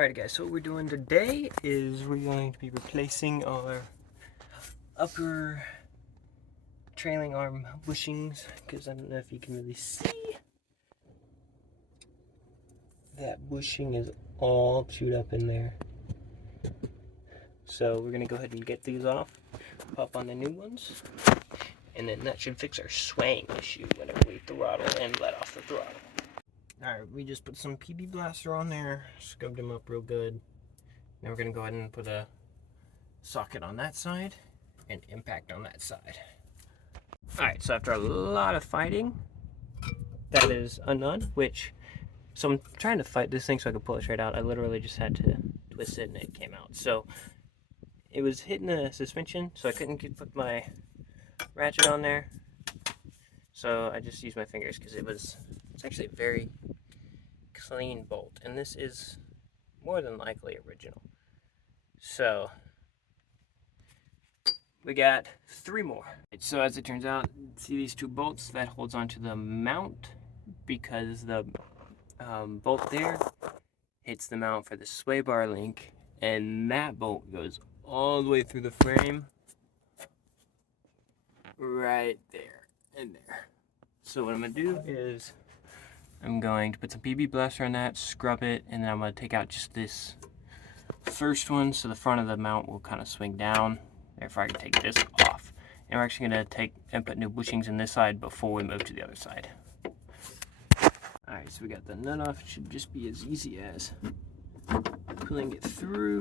Alright guys, so what we're doing today is we're going to be replacing our upper trailing arm bushings, because I don't know if you can really see. That bushing is all chewed up in there. So we're going to go ahead and get these off, pop on the new ones, and then that should fix our swaying issue whenever we throttle and let off the throttle. Alright, we just put some PB Blaster on there, scrubbed them up real good. Now we're going to go ahead and put a socket on that side and impact on that side. Alright, so after a lot of fighting, that is undone, so I'm trying to fight this thing so I can pull it straight out. I literally just had to twist it and it came out. So it was hitting the suspension, so I couldn't put my ratchet on there. So I just used my fingers because it's actually a very clean bolt, and this is more than likely original. So we got 3 more. So as it turns out, see these 2 bolts that holds onto the mount, because the bolt there hits the mount for the sway bar link, and that bolt goes all the way through the frame, right there and there. So what I'm gonna do is I'm going to put some PB Blaster on that, scrub it, and then I'm gonna take out just this first one, so the front of the mount will kind of swing down. Therefore I can take this off. And we're actually going to take and put new bushings in this side before we move to the other side. Alright, so we got the nut off. It should just be as easy as pulling it through.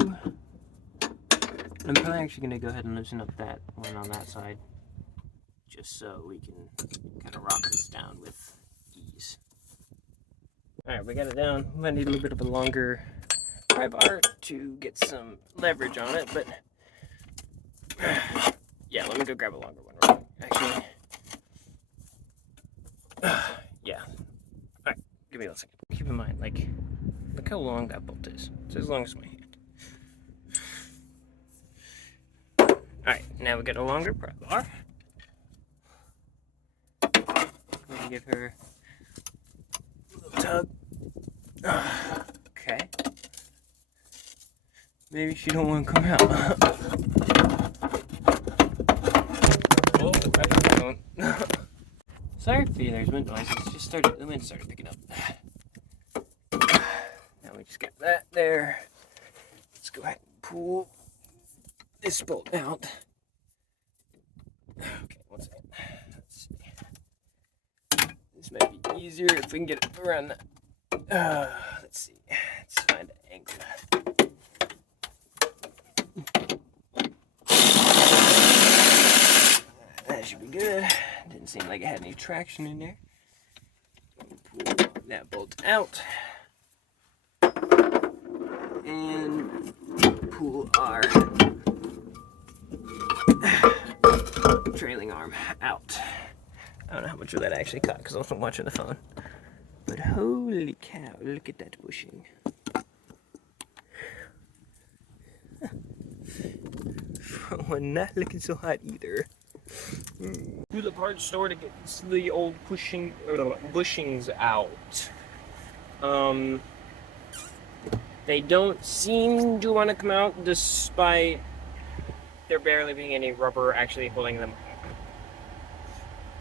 I'm probably actually going to go ahead and loosen up that one on that side, just so we can kind of rock this down with ease. Alright, we got it down. We might need a little bit of a longer pry bar to get some leverage on it, but yeah, let me go grab a longer one. Right? Actually, yeah. Alright, give me 1 second. Keep in mind, look how long that bolt is. It's as long as my hand. Alright, now we got a longer pry bar. I'm going to give her a little tug. Okay. Maybe she don't want to come out. Oh, I don't. Sorry if there's wind noises. The wind started picking up. Now we just got that there. Let's go ahead and pull this bolt out. Okay, 1 second. Let's see. This might be easier if we can get it around that. Let's see. Let's find an angle. That should be good. Didn't seem like it had any traction in there. Pull that bolt out and pull our trailing arm out. I don't know how much of that I actually caught because I wasn't watching the phone. But holy cow, look at that bushing. We're not looking so hot either. To the parts store to get the old bushings out. They don't seem to want to come out despite there barely being any rubber actually holding them up,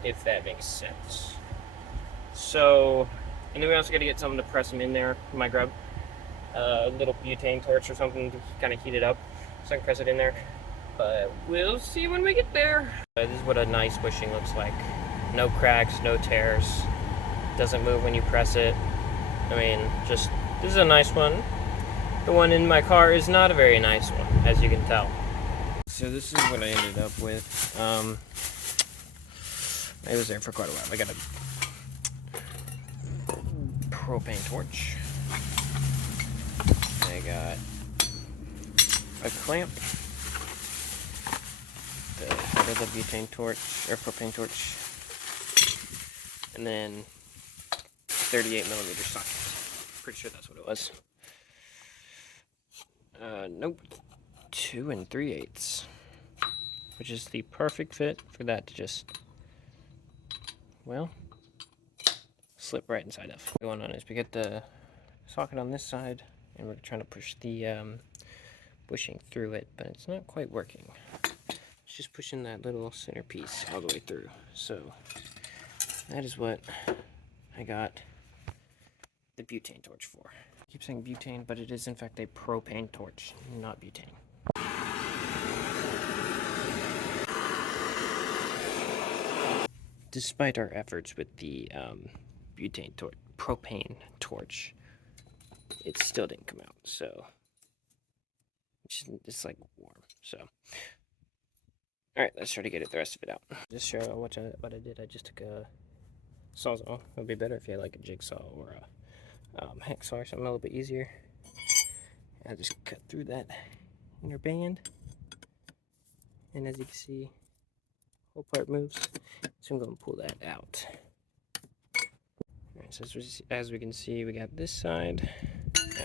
if that makes sense. So, and then we also got to get something to press them in there. Might grab a little butane torch or something to kind of heat it up so I can press it in there. But we'll see when we get there. This is what a nice bushing looks like. No cracks, no tears. Doesn't move when you press it. I mean, this is a nice one. The one in my car is not a very nice one, as you can tell. So this is what I ended up with. I was there for quite a while. I got a propane torch. I got a clamp. The head of the butane torch, or propane torch, and then 38mm socket. Pretty sure that's what it was. Nope. 2 3/8, which is the perfect fit for that to just, well, slip right inside of. What's going on is we get the socket on this side and we're trying to push the bushing through it, but it's not quite working. It's just pushing that little center piece all the way through. So that is what I got the butane torch for. I keep saying butane, but it is in fact a propane torch, not butane. Despite our efforts with the propane torch, it still didn't come out. So it's like warm. So all right, let's try to get the rest of it out. Just show what I did. I just took a sawzall. It would be better if you had like a jigsaw or a hacksaw or something a little bit easier. I just cut through that inner band, and as you can see, the whole part moves. So I'm going to pull that out. All right, so as we can see, we got this side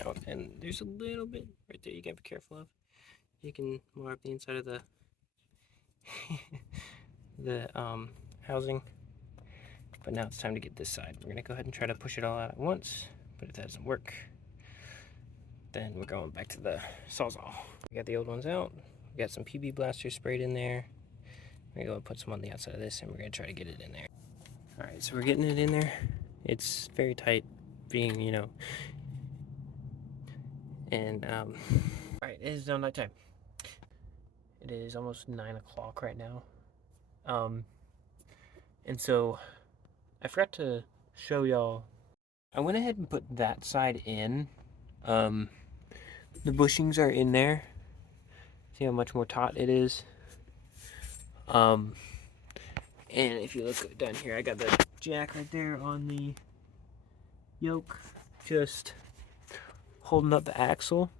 out, and there's a little bit right there you gotta be careful of. You can mark the inside of the the housing, but now it's time to get this side. We're gonna go ahead and try to push it all out at once, but if that doesn't work, then we're going back to the sawzall. We got the old ones out. We got some PB blaster sprayed in there. We're gonna go and put some on the outside of this, and we're gonna try to get it in there. All right, so we're getting it in there. It's very tight, being, you know, and all right, it is now nighttime. It is almost 9 o'clock right now. And so I forgot to show y'all. I went ahead and put that side in. The bushings are in there. See how much more taut it is. And if you look down here, I got the jack right there on the yoke, just holding up the axle,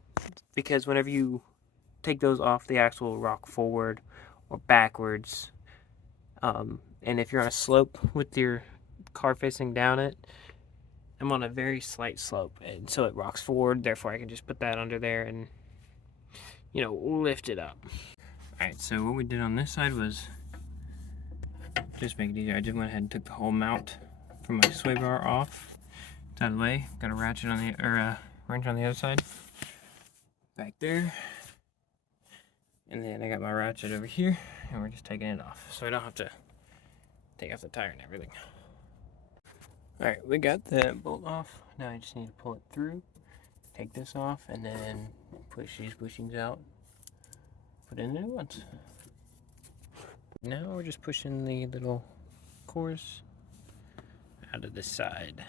because whenever you take those off, the axle will rock forward or backwards. And if you're on a slope with your car facing down it, I'm on a very slight slope, and so it rocks forward. Therefore, I can just put that under there and, you know, lift it up. All right, so what we did on this side was just make it easier. I just went ahead and took the whole mount from my sway bar off. It's out of the way. Got a ratchet on the, or wrench on the other side. Back there. And then I got my ratchet over here, and we're just taking it off, so I don't have to take off the tire and everything. All right, we got the bolt off. Now I just need to pull it through, take this off, and then push these bushings out, put in the new ones. Now we're just pushing the little cores out of this side.